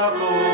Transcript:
a.